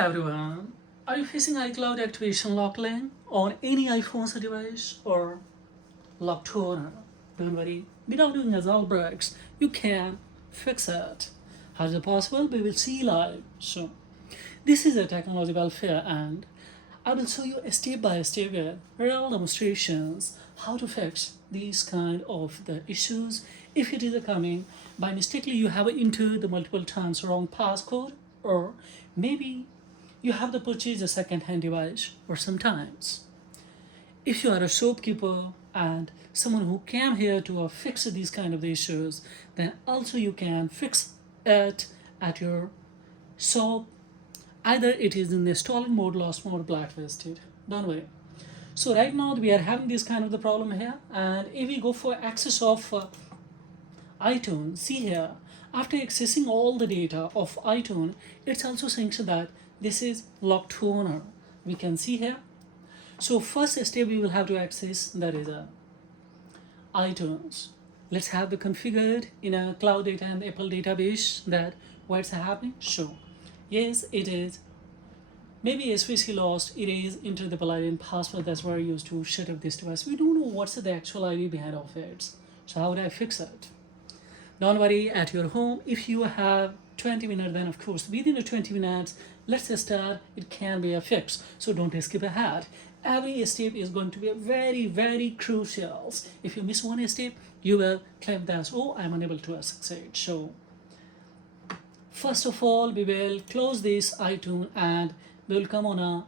everyone, are you facing iCloud activation lock link on any iPhone's device or locked toner? Don't worry, without doing a Jailbreaks, you can fix it. How is it possible? We will see live soon. This is a technological fair and I will show you a step-by-step real demonstrations how to fix these kind of the issues if it is coming by mistakenly you have entered the multiple times wrong passcode, or maybe you have to purchase a second-hand device, or sometimes if you are a shopkeeper and someone who came here to fix these kind of issues, then also you can fix it at your shop. Either it is in the stolen mode, lost mode, blacklisted. Don't worry. So right now we are having this kind of the problem here, and if we go for access of iTunes, see here, after accessing all the data of iTunes, it's also saying that this is locked owner. We can see here. So first step we will have to access, that is iTunes. Let's have the configured in a cloud data and Apple database that what's happening. So yes, it is. Maybe especially lost, it is enter the Palladian password that's where I used to shut up this device. We don't know what's the actual ID behind of it. So how would I fix it? Don't worry, at your home, if you have 20 minutes, then of course within the 20 minutes, let's start, it can be a fix. So don't skip ahead. Every step is going to be very, very crucial. If you miss one step, you will claim that, oh, I'm unable to succeed. So first of all, we will close this iTunes and we will come on a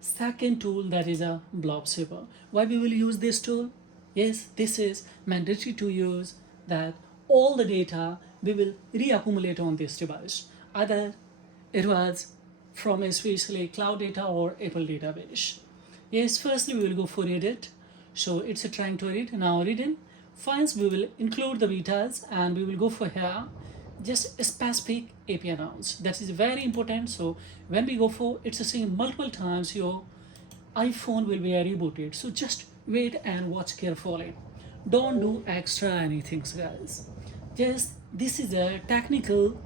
second tool, that is a blob saver. Why we will use this tool? Yes, this is mandatory to use, that all the data we will reaccumulate on this device. Either it was from especially cloud data or Apple database. Yes, firstly we will go for edit. So it's trying to read. Now reading. Files we will include the betas and we will go for here just a specific API nouns. That is very important. So when we go for, it's saying multiple times your iPhone will be rebooted. So just wait and watch carefully. Don't do extra anything, guys. Just this is a technical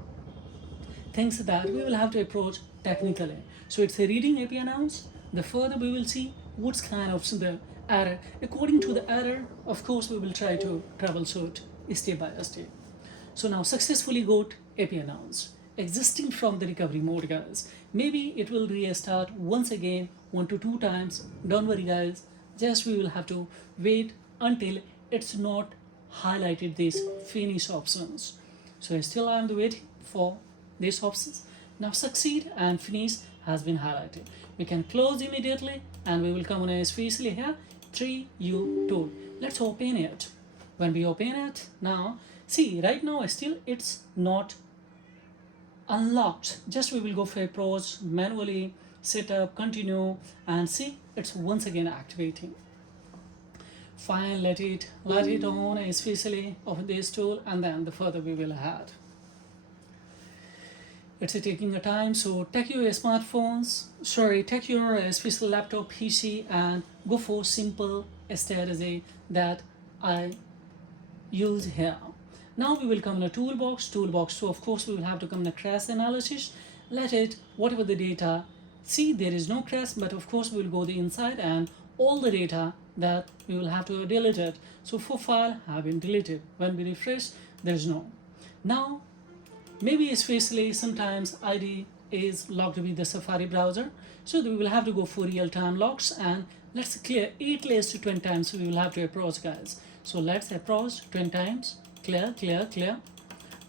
things that we will have to approach technically. So it's a reading API nouns. The further we will see what's kind of the error. According to the error, of course, we will try to troubleshoot step by step. So now successfully got API nouns existing from the recovery mode, guys. Maybe it will restart once again 1 to 2 times. Don't worry, guys. Just we will have to wait until it's not highlighted these finish options. So still I am waiting for these options. Now succeed and finish has been highlighted. We can close immediately and we will come on especially here 3U tool. Let's open it. When we open it, now see right now still it's not unlocked. Just we will go for a pause, manually setup, continue, and see it's once again activating. Fine, let it on especially of this tool, and then the further we will ahead. It's taking a time, so take your smartphones, take your special laptop, PC, and go for simple strategy that I use here. Now we will come in a toolbox, so of course we will have to come in a crash analysis. Let it, whatever the data, see there is no crash, but of course we will go the inside and all the data that we will have to delete it. So for file have been deleted. When we refresh, there is no. Now maybe especially sometimes ID is locked with the Safari browser, so we will have to go for real-time locks and let's clear 8 layers to 20 times. So we will have to approach, guys. So let's approach 20 times, clear,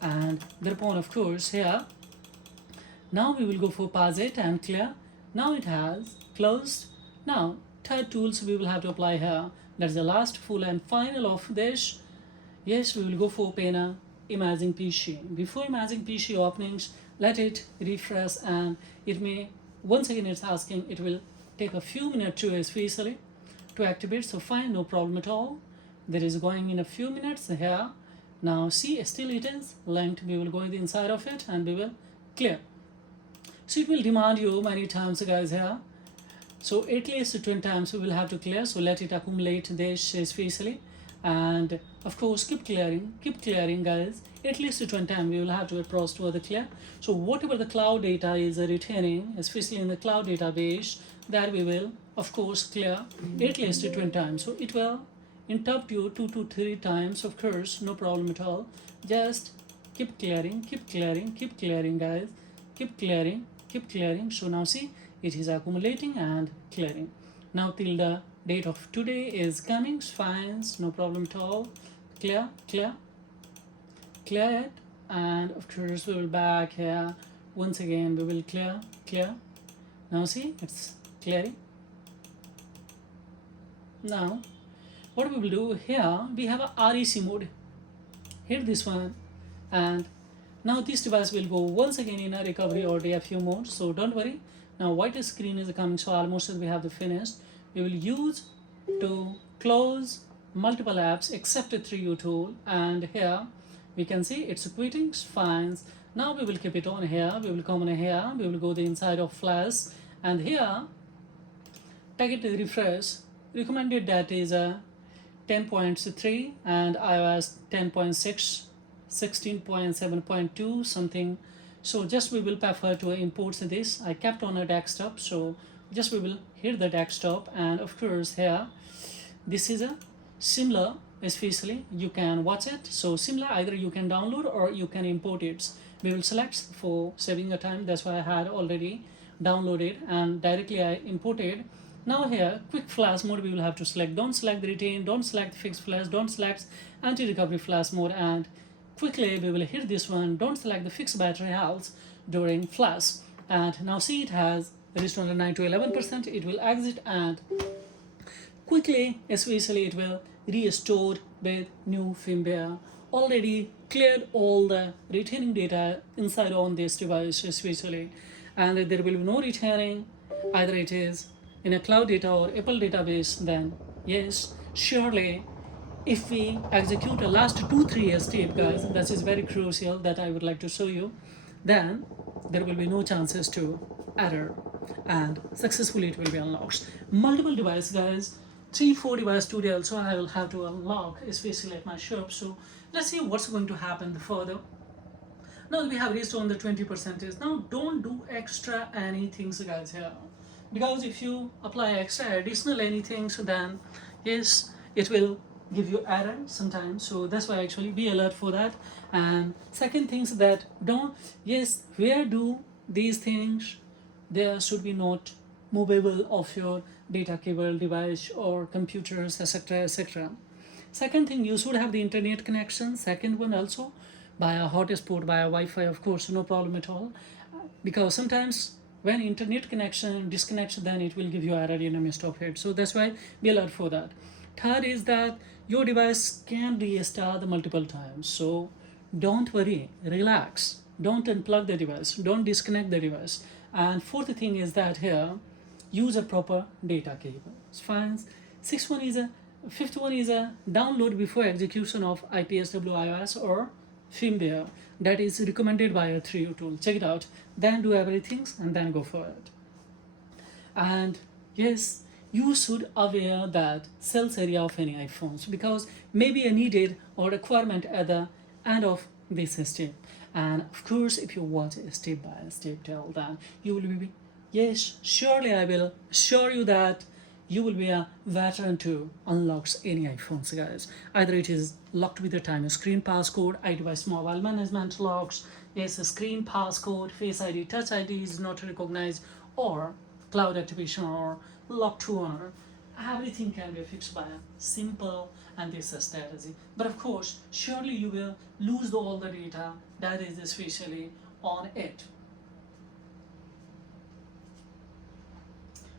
and thereupon of course here. Now we will go for pause it and clear. Now it has closed. Now third tools we will have to apply here. That's the last full and final of this. Yes, we will go for open a imaging PC. Before imaging PC openings, let it refresh and it may, once again it's asking, it will take a few minutes to especially to activate. So fine, no problem at all. There is going in a few minutes here. Now see, still it is linked. We will go inside of it and we will clear. So it will demand you many times, guys, here. So at least 20 times we will have to clear. So let it accumulate this especially. And of course keep clearing guys, at least 20 times we will have to approach to the clear. So whatever the cloud data is retaining, especially in the cloud database, that we will of course clear at least 20 times. So it will interrupt you 2 to 3 times, of course, no problem at all. Just keep clearing guys, keep clearing. So now see, it is accumulating and clearing. Now till the date of today is coming, fine, no problem at all. Clear it, and of course we will back here once again, we will clear. Now see, it's clearing. Now what we will do here, we have a REC mode, hit this one, and now this device will go once again in a recovery or DFU mode, so don't worry. Now white screen is coming, so almost we have the finished. We will use to close multiple apps except the 3U tool, and here we can see it's quitting, fine. Now we will keep it on here, we will come on here, we will go the inside of Flash, and here take it to refresh. Recommended that is a 10.3 and iOS 10.6, 16.7.2 something. So just we will prefer to import this. I kept on a desktop, so just we will hit the desktop, and of course here this is a similar, especially you can watch it. So similar, either you can download or you can import it. We will select for saving the time, that's why I had already downloaded and directly I imported. Now here quick flash mode we will have to select, don't select the retain, don't select fixed flash, don't select anti-recovery flash mode, and quickly we will hit this one, don't select the fixed battery health during flash. And now see, it has reached on the 9 to 11%, it will exit, and quickly especially it will restore with new firmware. Already cleared all the retaining data inside on this device especially, and there will be no retaining, either it is in a cloud data or Apple database. Then yes, surely if we execute a last 2-3 step guys, that is very crucial that I would like to show you, then there will be no chances to error and successfully it will be unlocked. Multiple device guys, 3-4 device today also I will have to unlock, especially at my shop. So let's see what's going to happen further. Now we have reached on the 20%. Now don't do extra anything guys here, because if you apply extra additional anything, so then yes, it will give you error sometimes. So that's why actually be alert for that. And second things that don't, yes, where do these things, there should be not movable of your data cable device or computers, etc. Second thing, you should have the internet connection. Second one also by a hotspot, by a Wi-Fi, of course, no problem at all, because sometimes when internet connection disconnects, then it will give you error in a midst of it. So that's why be alert for that. Third is that your device can restart multiple times, so don't worry, relax, don't unplug the device, don't disconnect the device. And fourth thing is that here use a proper data cable, it's fine. Fifth one is a download before execution of IPSW iOS or firmware, that is recommended by a 3U tool. Check it out, then do everything and then go for it. And yes, you should aware that sales area of any iPhones, because maybe a needed or requirement at the end of this step. And of course if you watch step by step till then, you will be, yes, surely I will assure you that you will be a veteran to unlock any iPhones guys. Either it is locked with the time screen passcode, iDevice mobile management locks, yes, screen passcode, Face ID, Touch ID is not recognized, or cloud activation or lock to owner. Everything can be fixed by a simple and this strategy. But of course surely you will lose all the data that is especially on it.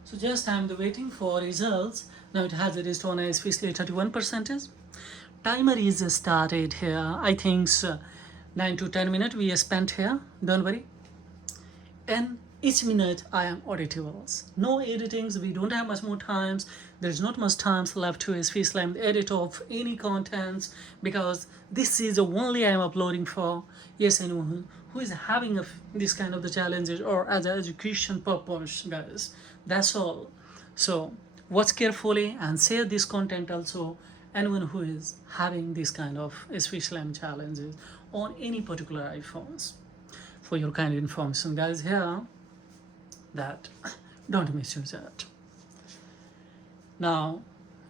So just I'm waiting for results. Now it has reached on especially 31%. Timer is started here. I think 9 to 10 minutes we spent here. Don't worry. And each minute I am auditables. No editings. We don't have much more times. There's not much time left to especially edit of any contents, because this is the only I am uploading for, yes, anyone who is having this kind of the challenges or as an education purpose guys. That's all. So watch carefully and share this content also anyone who is having this kind of SVSLAM challenges on any particular iPhones. For your kind information, guys, here that don't misuse it. Now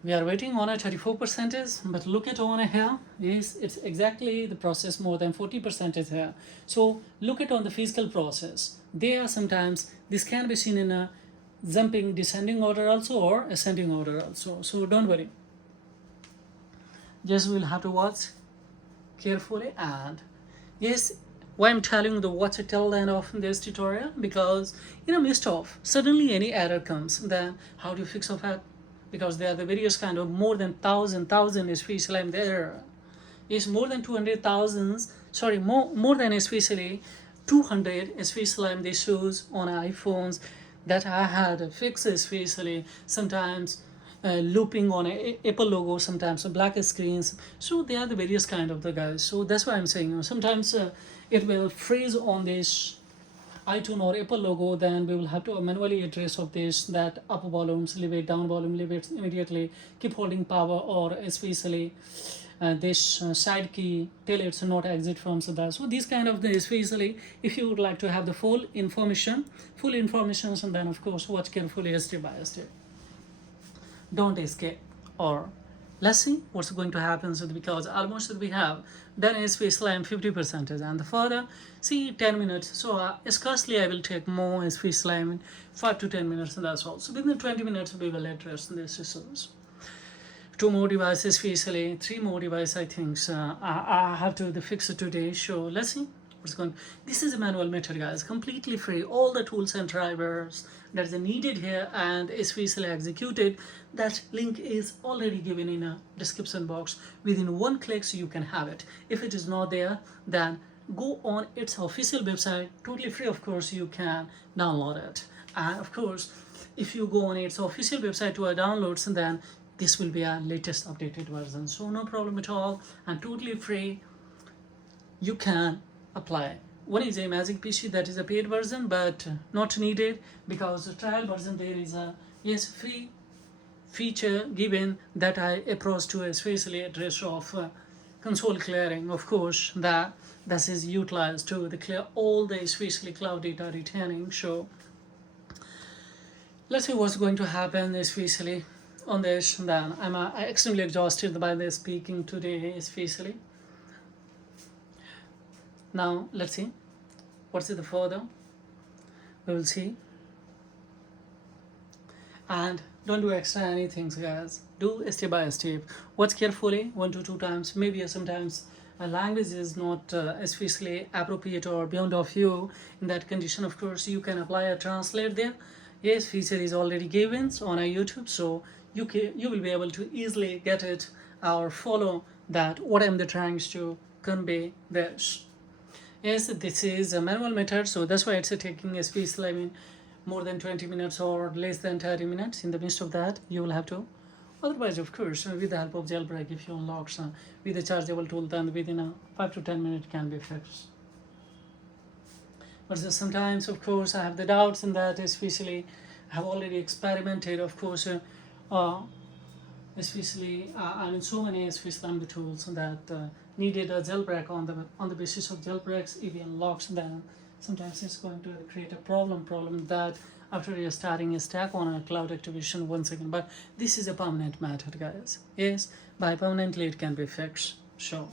we are waiting on a 34%, but look at on here. Yes, it's exactly the process more than 40% is here. So look at on the physical process. There sometimes this can be seen in a jumping descending order also or ascending order also. So don't worry. Just we'll have to watch carefully. And yes, why I'm telling the watch it till the end of this tutorial, because in a midst of suddenly any error comes, then how do you fix of that? Because there are the various kind of more than thousand SVSLAM there. Is more than 200,000, sorry, more than especially 200 SVSLAM issues on iPhones that I had fixed, especially sometimes looping on a Apple logo, sometimes black screens. So they are the various kind of the guys. So that's why I'm saying, sometimes it will freeze on this iTunes or Apple logo, then we will have to manually address of this, that up volumes, leave it, down volume, leave it immediately, keep holding power, or especially this side key till it's not exit from that. So these kind of things, especially if you would like to have the full information, and then of course watch carefully step by step. Don't escape. Or let's see what's going to happen. So because almost we have done SVSLAM 50%, and the further see 10 minutes. So scarcely I will take more SVSLAM in 5 to 10 minutes, and that's all. So within 20 minutes we will address this issues. 2 more devices, especially 3 more devices, I think. So I have to fix it today. So let's see what's going. This is a manual method, guys, completely free. All the tools and drivers that is needed here and SVSLAM executed. That link is already given in a description box. Within 1 click, so you can have it. If it is not there, then go on its official website, totally free, of course. You can download it, and of course, if you go on its official website to downloads, and then this will be a latest updated version. So no problem at all, and totally free. You can apply. One is a Magic PC, that is a paid version, but not needed, because the trial version there is a free feature given that I approach to, especially address of console clearing. Of course, that this is utilized to clear all the especially cloud data retaining. So let's see what's going to happen, especially on this. Then I'm extremely exhausted by the speaking today, especially. Now let's see what's the further. We will see. And don't do extra anything, guys. Do step by step. Watch carefully 1 to 2 times. Maybe sometimes a language is not especially appropriate or beyond of you. In that condition, of course, you can apply a translate there. Yes, feature is already given on a YouTube, so you will be able to easily get it or follow that what I'm trying to convey this. Yes, this is a manual method, so that's why it's taking SVSLAM more than 20 minutes or less than 30 minutes. In the midst of that, you will have to. Otherwise, of course, with the help of Jailbreak, if you unlock with a chargeable tool, then within 5 to 10 minutes can be fixed. But sometimes, of course, I have the doubts in that, especially I have already experimented, of course, especially I mean so many SVSLAM tools that needed a jailbreak on the basis of jailbreaks. If it unlocks, then sometimes it's going to create a problem that after you're starting a stack on a cloud activation once again. But this is a permanent method, guys. Yes, by permanently it can be fixed. So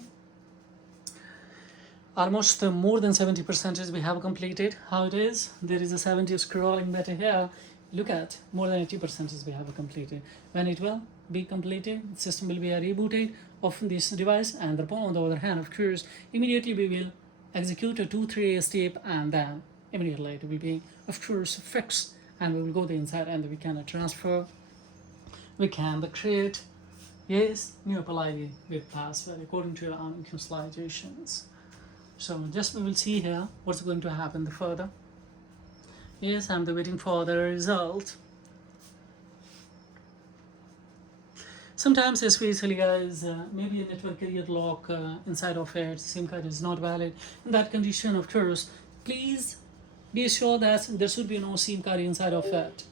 almost more than 70% we have completed. How it is? There is a 70 scrolling better here. Look at more than 80% we have completed. When it will be completed, the system will be rebooted of this device, and on the other hand, of course, immediately we will execute a 2-3 step, and then immediately it will be, of course, fixed, and we will go the inside and we can transfer, we can create, yes, new Apple ID with password according to your own installations. So just we will see here what's going to happen the further. Yes, I'm waiting for the result. Sometimes, especially guys, maybe a network carrier lock inside of it, SIM card is not valid. In that condition, of course, please be sure that there should be no SIM card inside of it.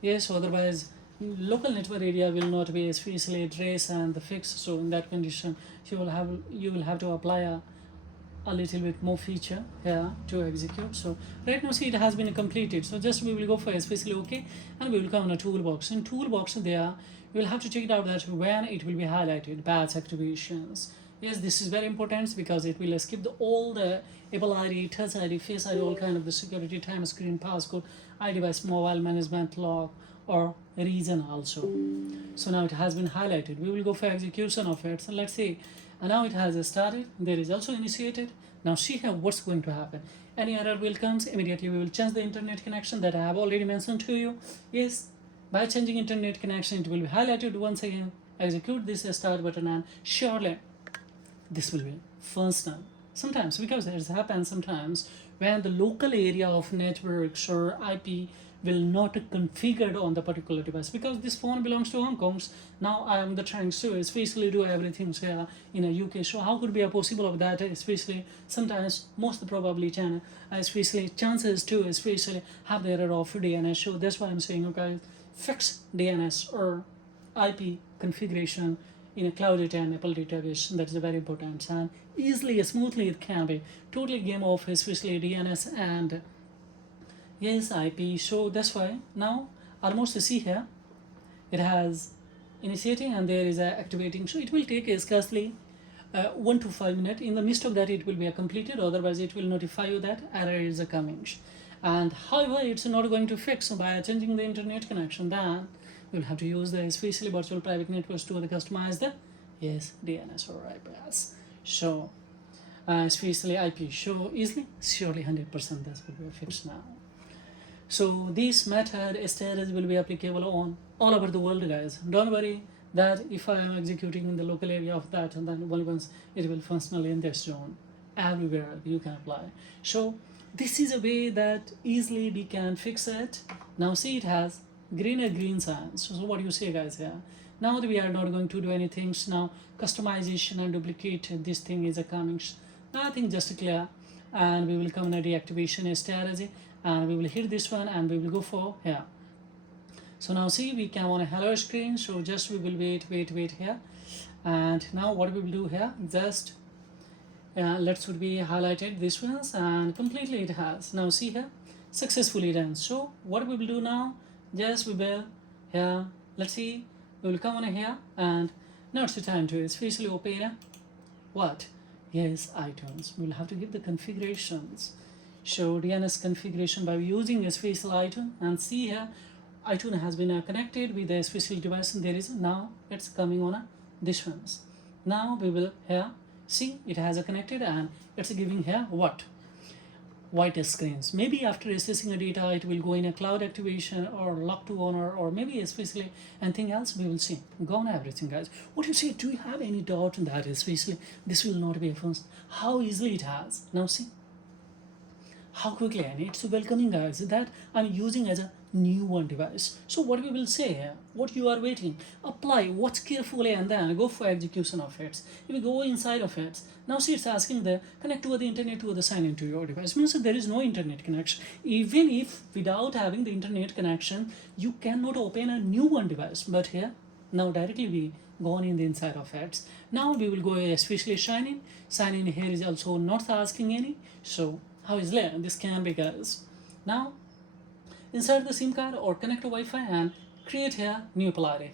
Yes, otherwise local network area will not be especially addressed and the fix. So in that condition, you will have to apply a little bit more feature here to execute. So right now, see, it has been completed. So just we will go for especially OK, and we will come on a toolbox. In toolbox there, we will have to check it out that when it will be highlighted batch activations. Yes, this is very important because it will skip all the Apple ID, Touch ID, Face ID, all kind of the security, time screen, passcode, iDevice, mobile management log, or region also. So now it has been highlighted. We will go for execution of it. So let's see. And now it has started. There is also initiated. Now see here what's going to happen. Any error will come. Immediately we will change the internet connection that I have already mentioned to you. Yes, by changing internet connection, it will be highlighted once again. Execute this start button, and surely this will be functional. Sometimes, because it happens sometimes when the local area of networks or IP will not configured on the particular device, because this phone belongs to Hong Kong. Now I am the trying to especially do everything here in a UK. So how could be a possible of that? Especially sometimes, most probably especially chances to especially have the error of DNS. So that's why I'm saying, okay, fix DNS or IP configuration in a cloud data and Apple database. That is very important, and easily, smoothly it can be totally game off, especially DNS and yes, IP. So that's why now almost see here it has initiating and there is a activating. So it will take scarcely 1 to 5 minutes. In the midst of that, it will be completed. Otherwise, it will notify you that error is coming. And however, it's not going to fix by changing the internet connection. Then we'll have to use the especially virtual private networks to customize the DNS or IPS. So especially IP. So easily, surely 100% that will be fixed now. So this method storage will be applicable on all over the world, guys. Don't worry that if I am executing in the local area of that, and then once it will functional in this zone, everywhere you can apply. So this is a way that easily we can fix it. Now see, it has green signs. So what do you say, guys? Yeah. Now we are not going to do anything. Now customization and duplicate this thing is coming. Nothing, just clear, and we will come in a deactivation strategy, and we will hit this one, and we will go for here. So now see, we come on a hello screen. So just we will wait here, and now what we will do here, just let's would be highlighted this ones, and completely it has. Now see here, successfully done. So what we will do now, just we will here, let's see, we will come on here, and now it's the time to especially open what? Yes, iTunes. We'll have to give the configurations. Show DNS configuration by using a special iTunes, and see here iTunes has been connected with a special device, and there is now it's coming on this ones. Now we will here see it has connected, and it's giving here what? White screens. Maybe after accessing the data, it will go in a cloud activation or lock to owner, or maybe especially anything else. We will see. Go on everything, guys. What do you say? Do you have any doubt in that? Especially this will not be a first. How easily it has. Now see how quickly, and it's welcoming, guys, that I'm using as a new one device. So what we will say here, what you are waiting, apply, watch carefully, and then go for execution of it. If we go inside of it, now see it's asking the connect to the internet to the sign into your device. Means that there is no internet connection. Even if without having the internet connection, you cannot open a new one device. But here, now directly we go on in the inside of it. Now we will go especially sign in here is also not asking any. So how is this can be, guys. Now insert the SIM card or connect to Wi-Fi and create here new Apple ID.